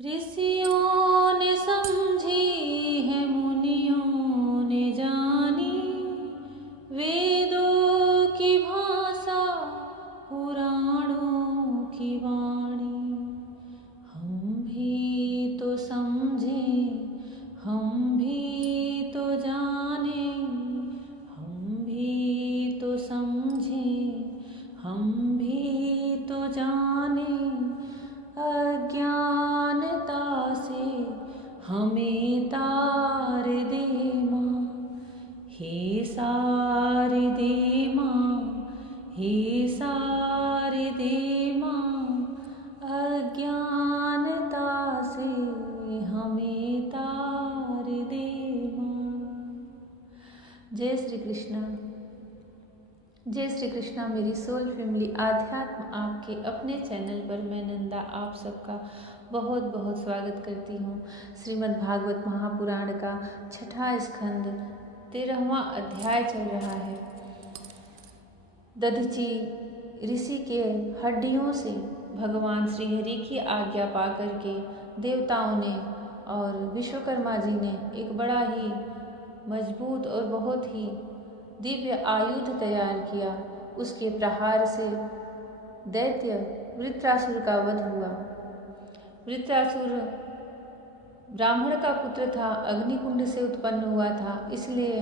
ऋषियों ने समझी है, मुनियों ने जानी, वेदों की भाषा, पुराणों की वाणी। हम भी तो समझे, हम भी तो जाने, हम भी तो समझे, हम भी तो जाने। अज्ञानता से हमें तार दे माँ, हे शारदे माँ, हे शारदे माँ। अज्ञानता से हमें तार दे माँ। जय श्री कृष्णा। जय श्री कृष्णा मेरी सोल फैमिली। आध्यात्म आपके अपने चैनल पर मैं नंदा आप सबका बहुत बहुत स्वागत करती हूँ। श्रीमद् भागवत महापुराण का 6वां स्कंद 13वां अध्याय चल रहा है। दधीचि ऋषि के हड्डियों से भगवान श्रीहरि की आज्ञा पाकर के देवताओं ने और विश्वकर्मा जी ने एक बड़ा ही मजबूत और बहुत ही दिव्य आयुध तैयार किया। उसके प्रहार से दैत्य वृत्रासुर का वध हुआ। वृत्रासुर ब्राह्मण का पुत्र था, अग्निकुंड से उत्पन्न हुआ था, इसलिए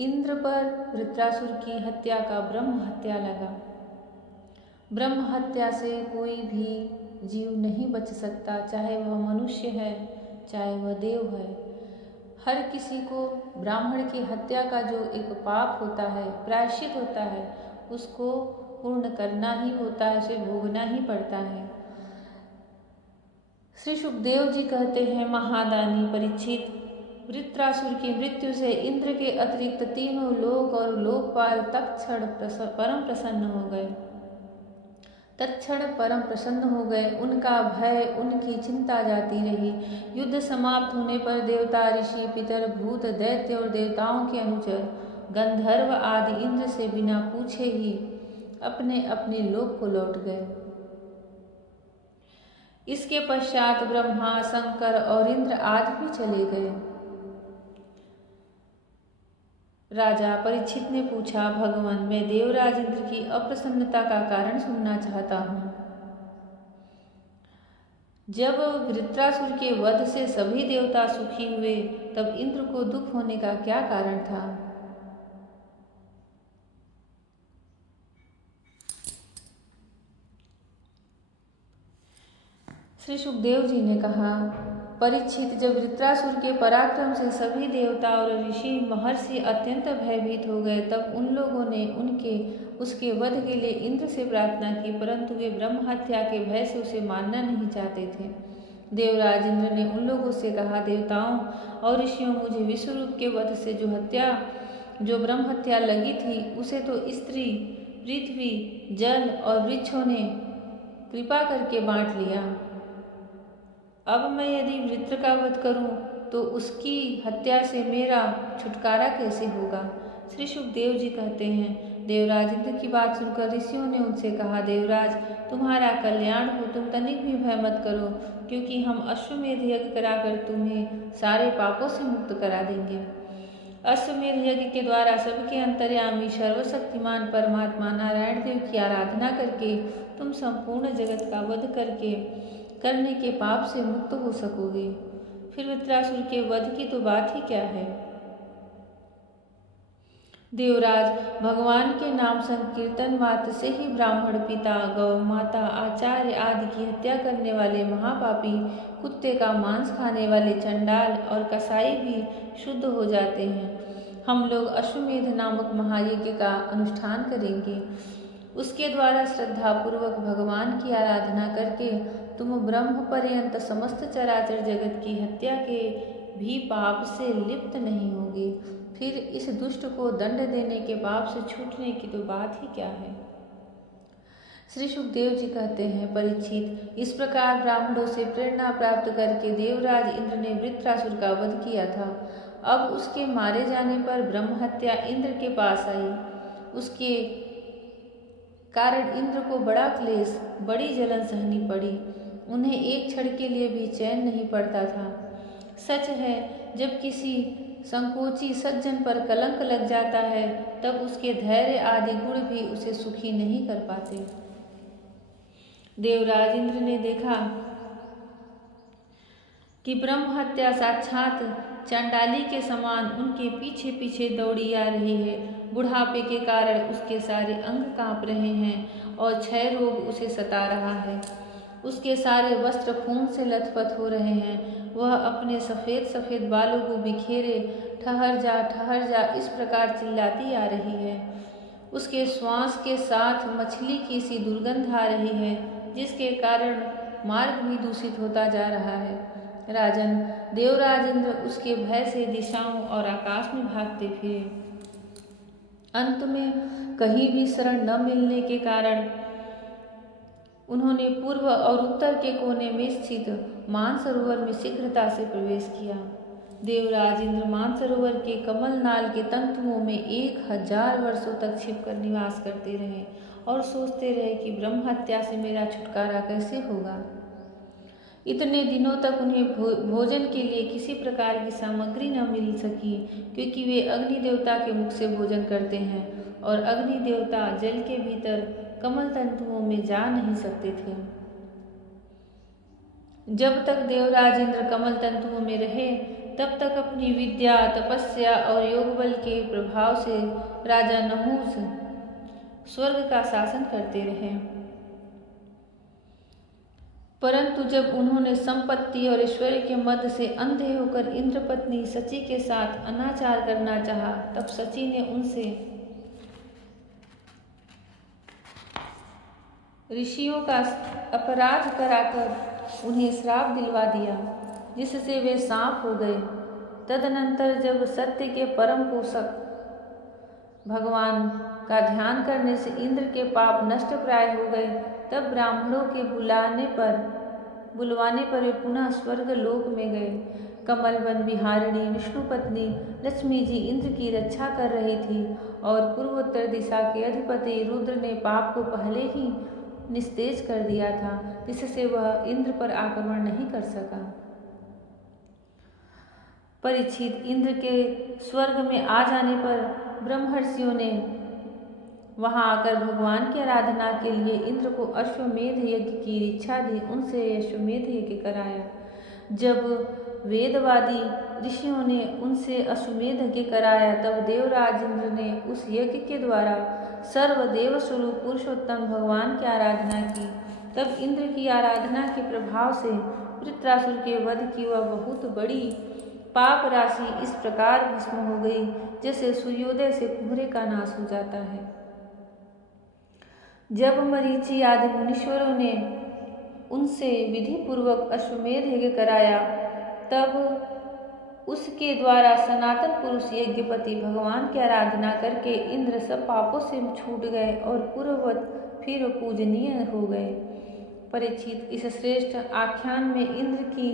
इंद्र पर वृत्रासुर की हत्या का ब्रह्म हत्या लगा। ब्रह्म हत्या से कोई भी जीव नहीं बच सकता, चाहे वह मनुष्य है, चाहे वह देव है। हर किसी को ब्राह्मण की हत्या का जो एक पाप होता है, प्रायश्चित होता है, उसको पूर्ण करना ही होता है, उसे भोगना ही पड़ता है। श्री सुखदेव जी कहते हैं, महादानी परीक्षित, वृत्रासुर की मृत्यु से इंद्र के अतिरिक्त तीनों लोक और लोकपाल तत्क्षण परम प्रसन्न हो गए। तत्क्षण परम प्रसन्न हो गए। उनका भय, उनकी चिंता जाती रही। युद्ध समाप्त होने पर देवता, ऋषि, पितर, भूत, दैत्य और देवताओं के अनुचर, गंधर्व आदि इंद्र से बिना पूछे ही अपने अपने लोक को लौट गए। इसके पश्चात ब्रह्मा, शंकर और इंद्र आदि भी चले गए। राजा परीक्षित ने पूछा, भगवान, मैं देवराज इंद्र की अप्रसन्नता का कारण सुनना चाहता हूँ। जब वृत्रासुर के वध से सभी देवता सुखी हुए, तब इंद्र को दुख होने का क्या कारण था? श्री सुखदेव जी ने कहा, परीक्षित, जब वृत्रासुर के पराक्रम से सभी देवता और ऋषि महर्षि अत्यंत भयभीत हो गए, तब उन लोगों ने उसके वध के लिए इंद्र से प्रार्थना की, परंतु वे ब्रह्म हत्या के भय से उसे मारना नहीं चाहते थे। देवराज इंद्र ने उन लोगों से कहा, देवताओं और ऋषियों, मुझे विश्वरूप के वध से जो ब्रह्म हत्या लगी थी, उसे तो स्त्री, पृथ्वी, जल और वृक्षों ने कृपा करके बांट लिया। अब मैं यदि वृत्र का वध करूं, तो उसकी हत्या से मेरा छुटकारा कैसे होगा? श्री सुखदेव जी कहते हैं, देवराज इंद्र की बात सुनकर ऋषियों ने उनसे कहा, देवराज, तुम्हारा कल्याण हो, तुम तनिक भी भय मत करो, क्योंकि हम अश्वमेध यज्ञ कराकर तुम्हें सारे पापों से मुक्त करा देंगे। अश्वमेध यज्ञ के द्वारा सबके अंतर्यामी सर्वशक्तिमान परमात्मा नारायण देव की आराधना करके तुम संपूर्ण जगत का वध करने के पाप से मुक्त हो सकोगे। फिर वृत्रासुर के वध की तो बात ही क्या है। देवराज, भगवान के नाम संकीर्तन मात्र से ही ब्राह्मण, पिता, गौ माता, आचार्य आदि की हत्या करने वाले महापापी, कुत्ते का मांस खाने वाले चंडाल और कसाई भी शुद्ध हो जाते हैं। हम लोग अश्वमेध नामक महायज्ञ का अनुष्ठान करेंगे। उसके द्वारा श्रद्धा पूर्वक भगवान की आराधना करके तुम ब्रह्म पर्यंत समस्त चराचर जगत की हत्या के भी पाप से लिप्त नहीं होगे। फिर इस दुष्ट को दंड देने के पाप से छूटने की तो बात ही क्या है। श्री सुखदेव जी कहते हैं, परीक्षित, इस प्रकार ब्राह्मणों से प्रेरणा प्राप्त करके देवराज इंद्र ने वृत्रासुर का वध किया था। अब उसके मारे जाने पर ब्रह्म हत्या इंद्र के पास आई। उसके कारण इंद्र को बड़ा क्लेश, बड़ी जलन सहनी पड़ी। उन्हें एक क्षण के लिए भी चैन नहीं पड़ता था। सच है, जब किसी संकोची सज्जन पर कलंक लग जाता है तब उसके धैर्य आदि गुण भी उसे सुखी नहीं कर पाते। देवराज इंद्र ने देखा कि ब्रह्म हत्या साक्षात चांडाली के समान उनके पीछे पीछे दौड़ी आ रही है। बुढ़ापे के कारण उसके सारे अंग कांप रहे हैं और क्षय रोग उसे सता रहा है। उसके सारे वस्त्र खून से लथपथ हो रहे हैं। वह अपने सफ़ेद सफ़ेद बालों को बिखेरे ठहर जा इस प्रकार चिल्लाती आ रही है। उसके श्वास के साथ मछली की सी दुर्गंध आ रही है, जिसके कारण मार्ग भी दूषित होता जा रहा है। राजन, देवराज इंद्र उसके भय से दिशाओं और आकाश में भागते फिरे। अंत में कहीं भी शरण न मिलने के कारण उन्होंने पूर्व और उत्तर के कोने में स्थित मानसरोवर में शीघ्रता से प्रवेश किया। देवराज इंद्र मानसरोवर के कमलनाल के तंतुओं में 1000 वर्षों तक छिपकर निवास करते रहे और सोचते रहे कि ब्रह्म हत्या से मेरा छुटकारा कैसे होगा। इतने दिनों तक उन्हें भोजन के लिए किसी प्रकार की सामग्री न मिल सकी, क्योंकि वे अग्नि देवता के मुख से भोजन करते हैं और अग्नि देवता जल के भीतर कमल तंतुओं में जा नहीं सकते थे। जब तक देवराज इंद्र कमल तंतुओं में रहे तब तक अपनी विद्या, तपस्या और योग बल के प्रभाव से राजा नहुष स्वर्ग का शासन करते रहे। परंतु जब उन्होंने संपत्ति और ऐश्वर्य के मद से अंधे होकर इंद्रपत्नी सची के साथ अनाचार करना चाहा, तब सची ने उनसे ऋषियों का अपराध कराकर उन्हें श्राप दिलवा दिया, जिससे वे सांप हो गए। तदनंतर जब सत्य के परम पोषक भगवान का ध्यान करने से इंद्र के पाप नष्ट प्राय हो गए, तब ब्राह्मणों के बुलवाने पर वे पुनः स्वर्ग लोक में गए। कमलवन विहारिणी विष्णु पत्नी लक्ष्मी जी इंद्र की रक्षा कर रही थी और पूर्वोत्तर दिशा के अधिपति रुद्र ने पाप को पहले ही निस्तेज कर दिया था, जिससे वह इंद्र पर आक्रमण नहीं कर सका। परीक्षित, इंद्र के स्वर्ग में आ जाने पर ब्रह्मर्षियों ने वहां आकर भगवान की आराधना के लिए इंद्र को अश्वमेध यज्ञ की इच्छा दी। उनसे अश्वमेध यज्ञ कराया। जब वेदवादी ऋषियों ने उनसे अश्वमेध यज्ञ कराया तब देवराज इंद्र ने उस यज्ञ के द्वारा सर्वदेव स्वरूप पुरुषोत्तम भगवान की आराधना की। तब इंद्र की आराधना के प्रभाव से वृत्रासुर के वध की वह बहुत बड़ी पाप राशि इस प्रकार भस्म हो गई, जैसे सूर्योदय से कुहरे का नाश हो जाता है। जब मरीचि आदि मुनीश्वरों ने उनसे विधि पूर्वक अश्वमेध यज्ञ कराया, तब उसके द्वारा सनातन पुरुष यज्ञपति भगवान की आराधना करके इंद्र सब पापों से छूट गए और पूर्ववत फिर पूजनीय हो गए। परीक्षित, इस श्रेष्ठ आख्यान में इंद्र की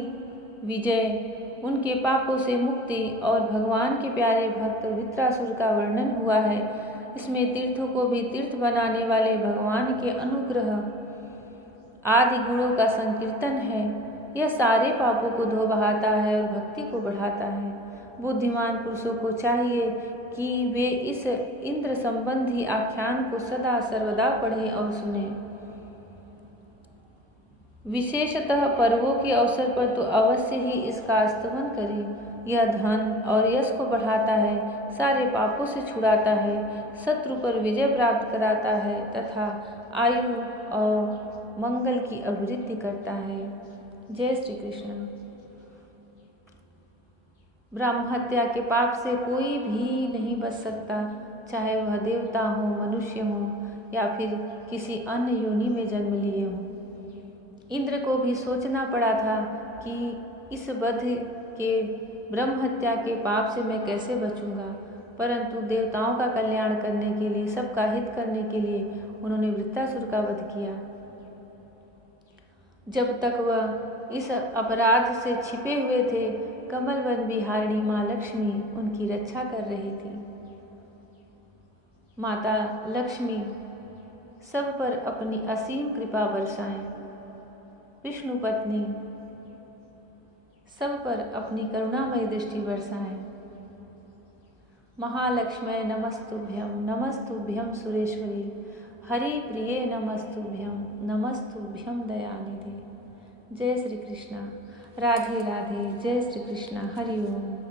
विजय, उनके पापों से मुक्ति और भगवान के प्यारे भक्त वृत्रासुर का वर्णन हुआ है। इसमें तीर्थों को भी तीर्थ बनाने वाले भगवान के अनुग्रह आदि गुणों का संकीर्तन है। यह सारे पापों को धो बहाता है और भक्ति को बढ़ाता है। बुद्धिमान पुरुषों को चाहिए कि वे इस इंद्र संबंधी आख्यान को सदा सर्वदा पढ़ें और सुनें। विशेषतः पर्वों के अवसर पर तो अवश्य ही इसका स्तवन करें। यह धन और यश को बढ़ाता है, सारे पापों से छुड़ाता है, शत्रु पर विजय प्राप्त कराता है तथा आयु और मंगल की अभिवृद्धि करता है। जय श्री कृष्ण। ब्रह्म हत्या के पाप से कोई भी नहीं बच सकता, चाहे वह देवता हो, मनुष्य हो या फिर किसी अन्य योनि में जन्म लिए हो। इंद्र को भी सोचना पड़ा था कि इस वध के ब्रह्म हत्या के पाप से मैं कैसे बचूंगा, परंतु देवताओं का कल्याण करने के लिए, सबका हित करने के लिए उन्होंने वृत्रासुर का वध किया। जब तक वह इस अपराध से छिपे हुए थे, कमलवन विहारिणी माँ लक्ष्मी उनकी रक्षा कर रही थी। माता लक्ष्मी सब पर अपनी असीम कृपा बरसाएं। विष्णु पत्नी सब पर अपनी करुणामयी दृष्टि बरसाएं। महालक्ष्मी नमस्तुभ्यं सुरेश्वरी, हरि प्रिये नमस्तुभ्यं दयानिधि। जय श्री कृष्णा। राधे राधे। जय श्री कृष्णा। हरि ओम।